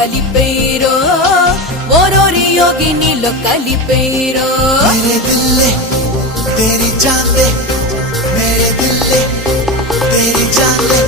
కలిపేరో ఓరోరి యోగినిలో కలిపేరో मेरे दिल ले तेरी जान ले मेरे दिल ले तेरी जान ले